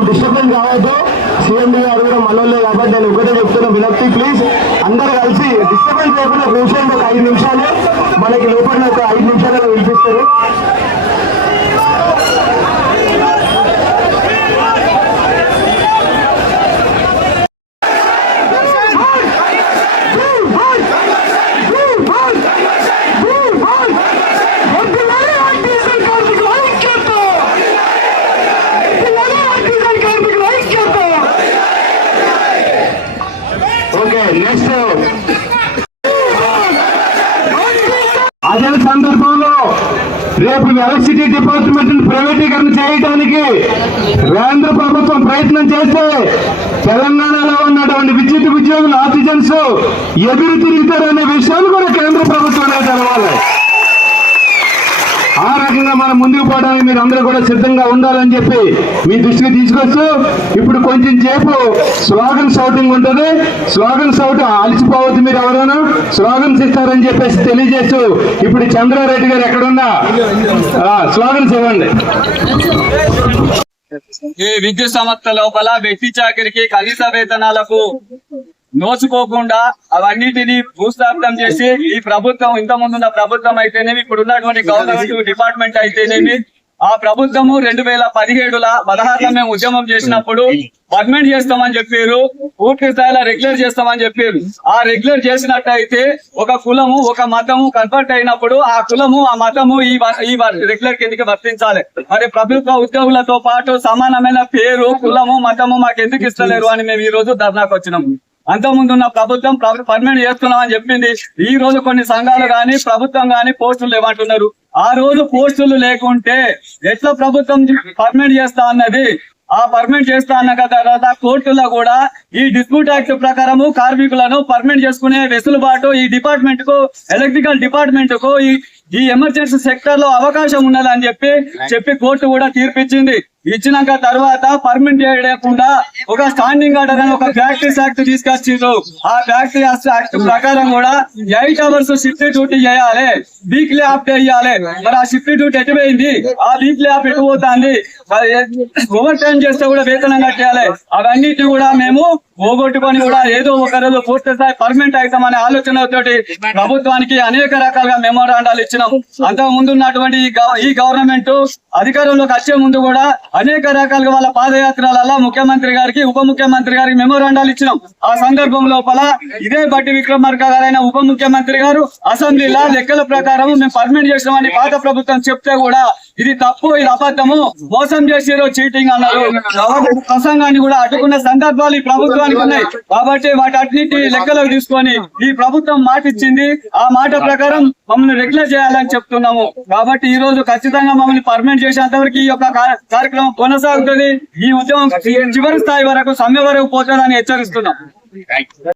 మనం డిసిప్లిన్ కావద్దు. సిఎండి గారు కూడా మనోళ్ళే కాబట్టి నేను ఒకటే చెప్తున్నా వినప్తి ప్లీజ్. అందరూ కలిసి డిస్టర్బెన్స్ లేకుండా ఒక ఒక ఐదు నిమిషాలు. మనకి లోపల ఒక ఐదు నిమిషాలు వినిపిస్తారు. రేపు ఎలక్ట్రిసిటీ డిపార్ట్మెంట్ ప్రైవేటీకరణ చేయడానికి కేంద్ర ప్రభుత్వం ప్రయత్నం చేస్తే తెలంగాణలో ఉన్నటువంటి విద్యుత్ ఉద్యోగులు ఆర్టిజన్స్ ఎదురు తిరుగుతారనే విషయాలు కూడా కేంద్ర ప్రభుత్వమే తెలవాలి. ఆ రకంగా మనం ముందుకు పోవడానికి మీరు అందరూ కూడా సిద్ధంగా ఉండాలని చెప్పి మీ దృష్టికి తీసుకొస్తూ ఇప్పుడు కొంచెం సేపు స్లోగన్ సౌటింగ్ ఉంటుంది. స్లోగన్ సౌట్ అలసిపోవద్దు మీరు ఎవరైనా. స్లోగన్స్ ఇస్తారని చెప్పేసి తెలియజేస్తూ ఇప్పుడు చంద్రారెడ్డి గారు ఎక్కడున్నా? స్లోగన్స్ ఇవ్వండి. ఈ విద్యుత్ సంస్థ లోపల వ్యక్తి చాకరికి కనీస వేతనాలకు నోచుకోకుండా అవన్నిటిని భూస్థాపితం చేసి ఈ ప్రభుత్వం ఇంత ముందున్న ప్రభుత్వం అయితేనేమి ఇప్పుడు ఉన్నటువంటి గవర్నమెంట్ డిపార్ట్మెంట్ అయితేనేమి ఆ ప్రభుత్వము రెండు వేల పదిహేడుల పదహారులో మేము ఉద్యమం చేసినప్పుడు పర్మనెంట్ చేస్తామని చెప్పారు పూర్తి స్థాయిలో రెగ్యులర్ చేస్తామని చెప్పారు. ఆ రెగ్యులర్ చేసినట్టయితే ఒక కులము ఒక మతము కన్వర్ట్ అయినప్పుడు ఆ కులము ఆ మతము ఈ ఈ రెగ్యులర్ కిందకి వర్తించాలి. మరి ప్రభుత్వ ఉద్యోగులతో పాటు సమానమైన పేరు కులము మతము మాకు ఎందుకు ఇస్తలేరు అని మేము ఈ రోజు ధర్నాకు వచ్చినాము. అంతకుముందు ఉన్న ప్రభుత్వం పర్మనెంట్ చేస్తున్నామని చెప్పింది. ఈ రోజు కొన్ని సంఘాలు గాని ప్రభుత్వం గాని పోస్టులు లేవంటున్నారు. ఆ రోజు పోస్టులు లేకుంటే ఎట్లా ప్రభుత్వం పర్మనెంట్ చేస్తా అన్నది? ఆ పర్మనెంట్ చేస్తా అన్న తర్వాత కోర్టులో కూడా ఈ డిస్ప్యూట్ యాక్ట్ ప్రకారము కార్మికులను పర్మనెంట్ చేసుకునే వెసులుబాటు ఈ డిపార్ట్మెంట్కు ఎలక్ట్రికల్ డిపార్ట్మెంట్కు ఈ ఈ ఎమర్జెన్సీ సెక్టర్లో అవకాశం ఉన్నదని చెప్పి చెప్పి కోర్టు కూడా తీర్పిచ్చింది. ఇచ్చినాక తర్వాత పర్మనెంట్ చేయకుండా ఒక స్టాండింగ్ ఆర్డర్ అని ఒక ప్రాక్టీస్ యాక్ట్ తీసుకొచ్చిండ్రు. ఆ ప్రాక్టీస్ యాక్ట్ ప్రకారం కూడా ఎయిట్ అవర్స్ షిఫ్ట్ డ్యూటీ చేయాలి. వీక్లీ ఆఫ్ చేయాలి. మరి ఆ షిఫ్ట్ డ్యూటీ ఎటు పోయింది ఆ వీక్లీ ఆఫ్ ఎటు పోతుంది ఓవర్ టైం చేస్తే కూడా వేతనం కట్టేయాలి. అవన్నిటి కూడా మేము పోగొట్టుకొని కూడా ఏదో ఒక రోజు పూర్తి స్థాయి పర్మనెంట్ అవుతామనే ఆలోచనతోటి ప్రభుత్వానికి అనేక రకాలుగా మెమోరాండాలు ఇచ్చినాం అంతకు ముందు ఉన్నటువంటి ఈ గవర్నమెంట్ అధికారంలోకి వచ్చే ముందు కూడా అనేక రకాలుగా వాళ్ళ పాదయాత్రలలో ముఖ్యమంత్రి గారికి ఉప ముఖ్యమంత్రి గారికి మెమోరాండాలు ఇచ్చినాం. ఆ సందర్భం లోపల ఇదే బట్టి విక్రమార్క గారైన ఉప ముఖ్యమంత్రి గారు అసెంబ్లీలో లెక్కల ప్రకారం మేము పర్మిట్ చేసినామని పాత ప్రభుత్వం చెప్తే కూడా ఇది తప్పు ఇది అబద్ధము. మోసం చేసారు చీటింగ్ అన్నారు. ప్రసంగాన్ని కూడా అడ్డుకున్న సందర్భాలు ఈ ప్రభుత్వానికి ఉన్నాయి. కాబట్టి వాటి వాటన్నిటి లెక్కలోకి తీసుకొని ఈ ప్రభుత్వం మాట ఇచ్చింది ఆ మాట ప్రకారం మమ్మల్ని రెగ్యులర్ చేయాలని చెప్తున్నాము. కాబట్టి ఈ రోజు ఖచ్చితంగా మమ్మల్ని పర్మనెంట్ చేసేంత వరకు ఈ యొక్క కార్యక్రమం కొనసాగుతుంది. ఈ ఉద్యమం చివరి స్థాయి వరకు సమ్మె వరకు పోతుందని హెచ్చరిస్తున్నాం.